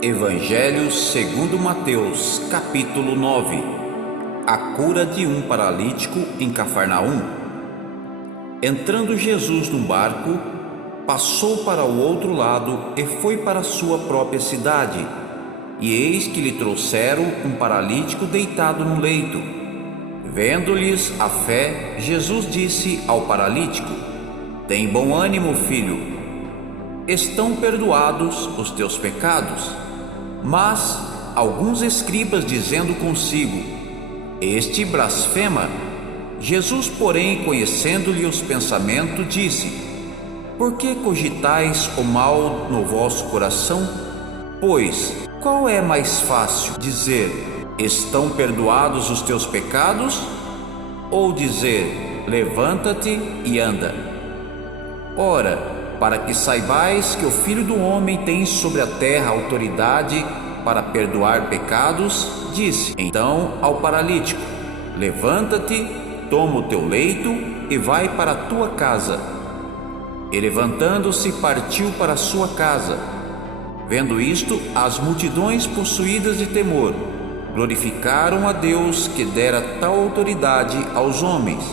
Evangelho segundo Mateus, capítulo 9. A cura de um paralítico em Cafarnaum. Entrando Jesus num barco, passou para o outro lado e foi para sua própria cidade. E eis que lhe trouxeram um paralítico deitado no leito. Vendo-lhes a fé, Jesus disse ao paralítico: Tem bom ânimo, filho, estão perdoados os teus pecados. Mas alguns escribas, dizendo consigo: Este blasfema. Jesus, porém, conhecendo-lhe os pensamentos, disse: Por que cogitais o mal no vosso coração? Pois qual é mais fácil, dizer: Estão perdoados os teus pecados? Ou dizer: Levanta-te e anda? Ora, para que saibais que o Filho do Homem tem sobre a terra autoridade para perdoar pecados, disse então ao paralítico: Levanta-te, toma o teu leito e vai para a tua casa. E levantando-se, partiu para a sua casa. Vendo isto, as multidões, possuídas de temor, glorificaram a Deus que dera tal autoridade aos homens.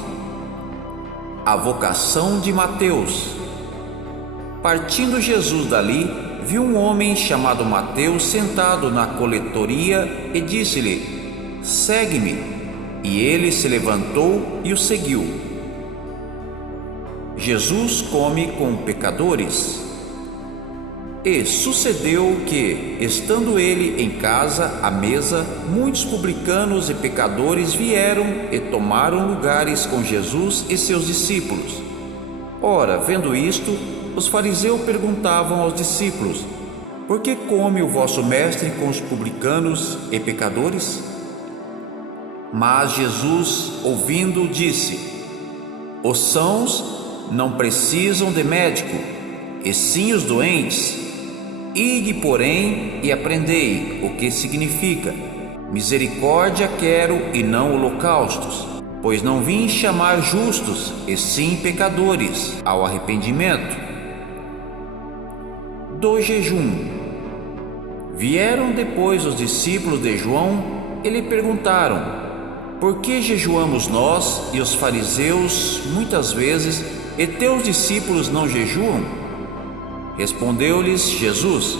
A vocação de Mateus. Partindo Jesus dali, viu um homem chamado Mateus sentado na coletoria e disse-lhe: Segue-me. E ele se levantou e o seguiu. Jesus come com pecadores. E sucedeu que, estando ele em casa à mesa, muitos publicanos e pecadores vieram e tomaram lugares com Jesus e seus discípulos. Ora, vendo isto, os fariseus perguntavam aos discípulos: Por que come o vosso mestre com os publicanos e pecadores? Mas Jesus, ouvindo, disse: Os sãos não precisam de médico, e sim os doentes. Ide, porém, e aprendei o que significa: misericórdia quero e não holocaustos, pois não vim chamar justos, e sim pecadores ao arrependimento. Do jejum. Vieram depois os discípulos de João e lhe perguntaram: Por que jejuamos nós e os fariseus muitas vezes, e teus discípulos não jejuam? Respondeu-lhes Jesus: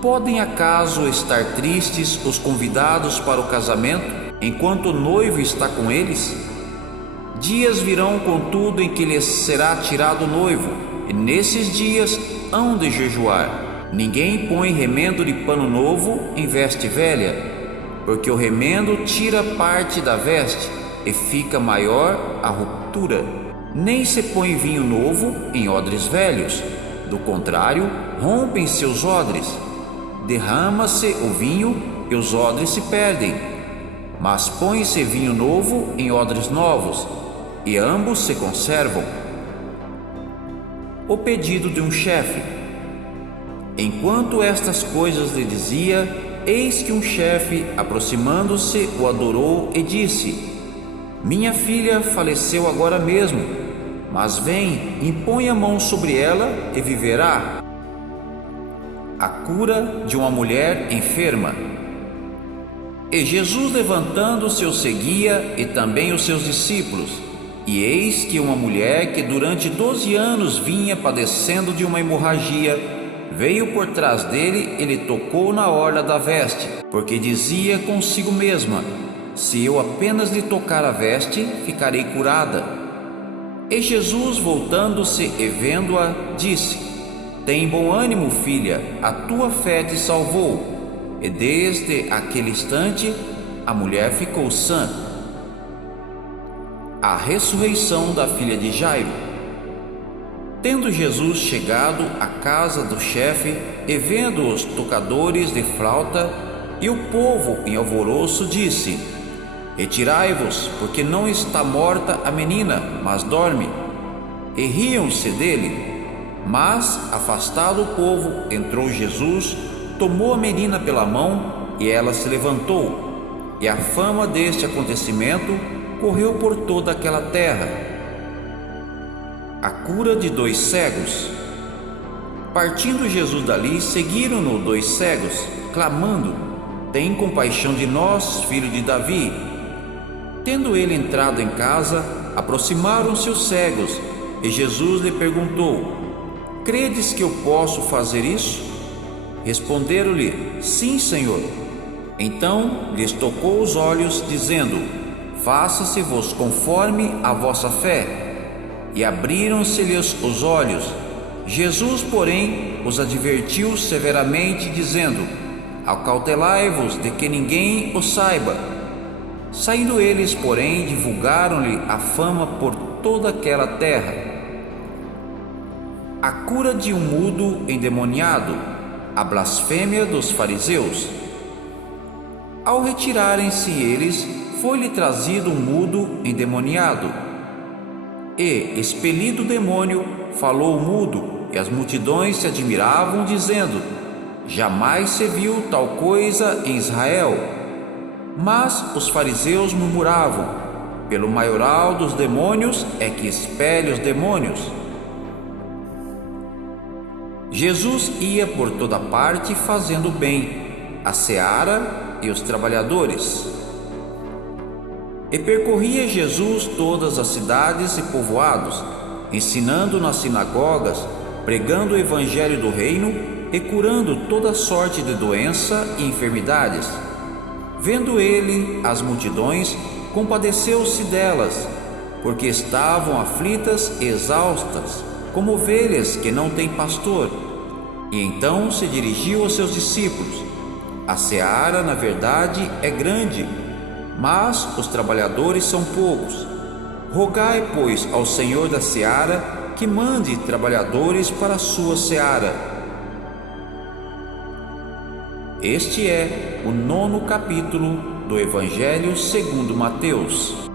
Podem acaso estar tristes os convidados para o casamento, enquanto o noivo está com eles? Dias virão, contudo, em que lhes será tirado o noivo, e nesses dias hão de jejuar. Ninguém põe remendo de pano novo em veste velha, porque o remendo tira parte da veste, e fica maior a ruptura. Nem se põe vinho novo em odres velhos, do contrário, rompem-se os odres, derrama-se o vinho e os odres se perdem. Mas põe-se vinho novo em odres novos, e ambos se conservam. O pedido de um chefe. Enquanto estas coisas lhe dizia, eis que um chefe, aproximando-se, o adorou e disse: Minha filha faleceu agora mesmo, mas vem, impõe a mão sobre ela e viverá. A cura de uma mulher enferma. E Jesus, levantando-se, o seguia, e também os seus discípulos. E eis que uma mulher que durante 12 anos vinha padecendo de uma hemorragia, veio por trás dele e lhe tocou na orla da veste, porque dizia consigo mesma: Se eu apenas lhe tocar a veste, ficarei curada. E Jesus, voltando-se e vendo-a, disse: Tem bom ânimo, filha, a tua fé te salvou. E desde aquele instante a mulher ficou sã. A ressurreição da filha de Jairo. Tendo Jesus chegado à casa do chefe, e vendo os tocadores de flauta e o povo em alvoroço, disse: Retirai-vos, porque não está morta a menina, mas dorme. E riam-se dele. Mas, afastado o povo, entrou Jesus, tomou a menina pela mão, e ela se levantou. E a fama deste acontecimento correu por toda aquela terra. A cura de 2 cegos. Partindo Jesus dali, seguiram-no 2 cegos, clamando: tem compaixão de nós, filho de Davi. Tendo ele entrado em casa, aproximaram-se os cegos, e Jesus lhe perguntou: credes que eu posso fazer isso? Responderam-lhe: sim, Senhor. Então lhes tocou os olhos, dizendo: faça-se-vos conforme a vossa fé. E abriram-se-lhes os olhos. Jesus, porém, os advertiu severamente, dizendo: acautelai-vos de que ninguém o saiba. Saindo eles, porém, divulgaram-lhe a fama por toda aquela terra. A cura de um mudo endemoniado, a blasfêmia dos fariseus. Ao retirarem-se eles, foi-lhe trazido um mudo endemoniado. E, expelido o demônio, falou o mudo, e as multidões se admiravam, dizendo: jamais se viu tal coisa em Israel. Mas os fariseus murmuravam: pelo maioral dos demônios é que expele os demônios. Jesus ia por toda parte fazendo bem, a seara e os trabalhadores. E percorria Jesus todas as cidades e povoados, ensinando nas sinagogas, pregando o evangelho do reino e curando toda sorte de doença e enfermidades. Vendo ele as multidões, compadeceu-se delas, porque estavam aflitas e exaustas, como ovelhas que não têm pastor. E então se dirigiu aos seus discípulos: a seara, na verdade, é grande, mas os trabalhadores são poucos. Rogai, pois, ao Senhor da seara que mande trabalhadores para a sua seara. Este é o 9º capítulo do Evangelho segundo Mateus.